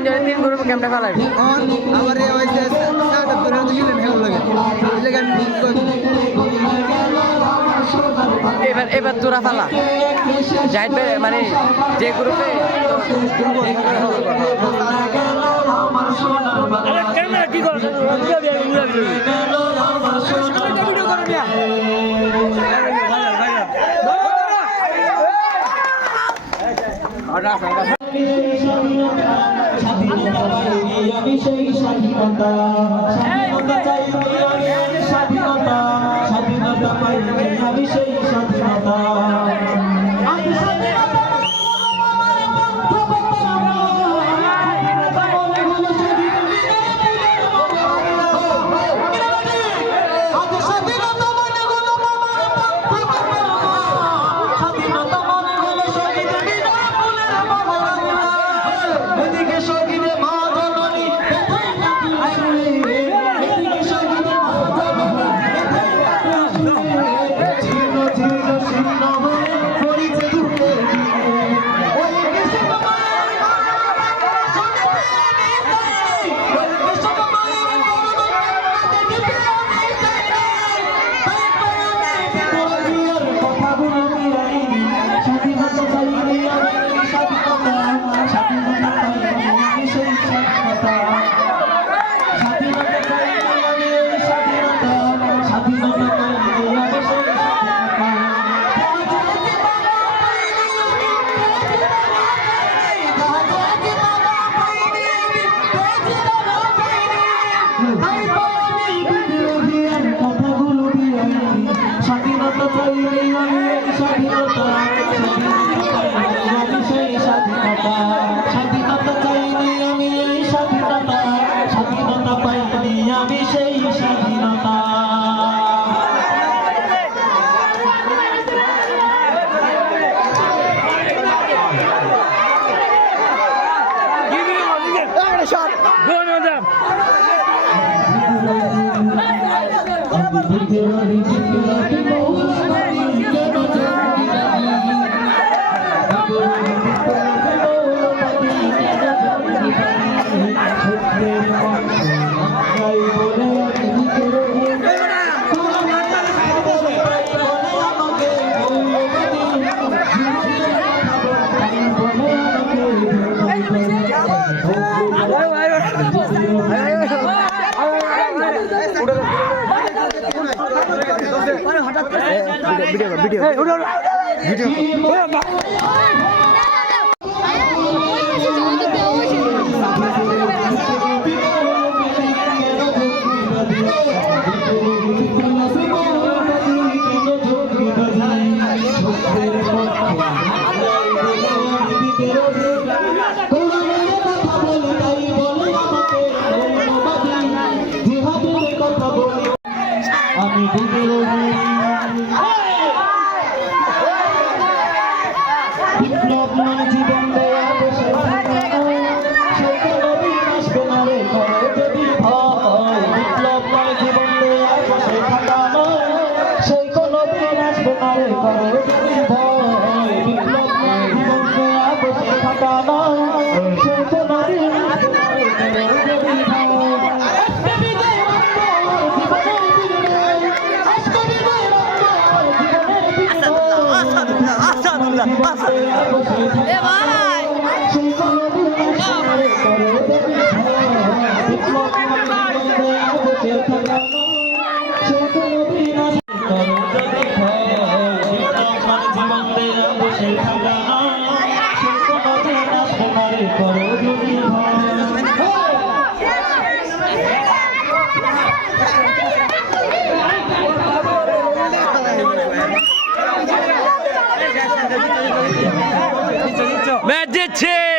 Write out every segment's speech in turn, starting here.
ইন্ডিয়ার তিন গরু কেমনে ফেলাই আমার আমার এই হয়েছে তোরা তো গেলেন লাগে। এলে গান এবার এবার তোরা ফালা জাহিদ ভাই মানে যে গ্রুপে কি করে? স্বাধীনতা। স্বাধীনতা স্বাধীনতা Perişan. Dön hocam. Hadi, hadi, hadi. Video video video বিপ্লব নয় জীবন। করো যদি Yeah.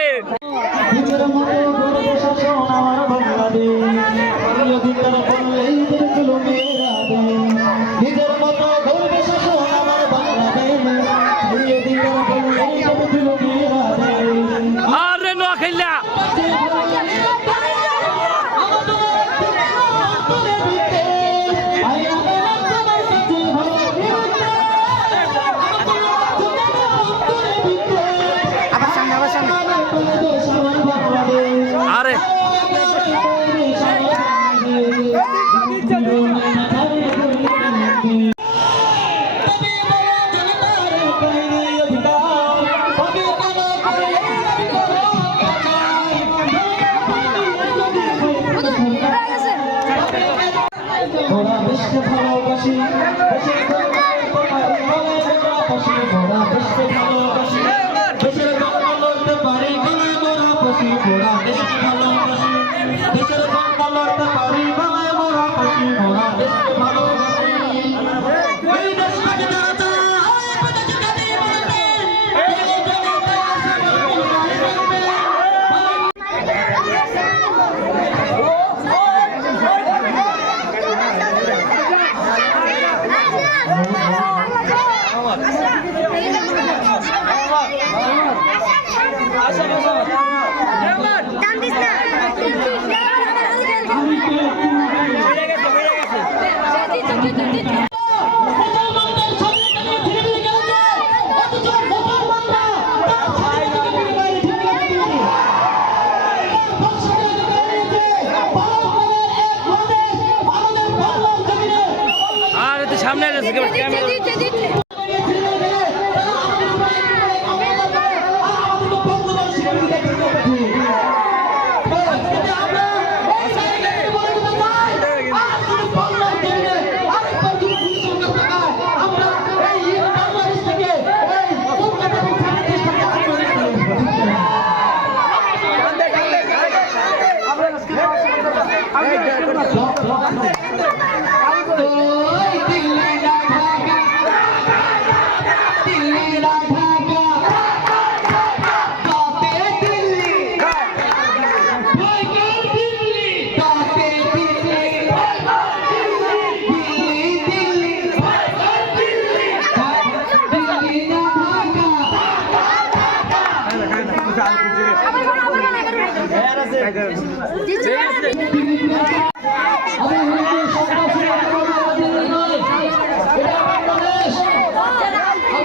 Você সামনে ক্যামেরা আমি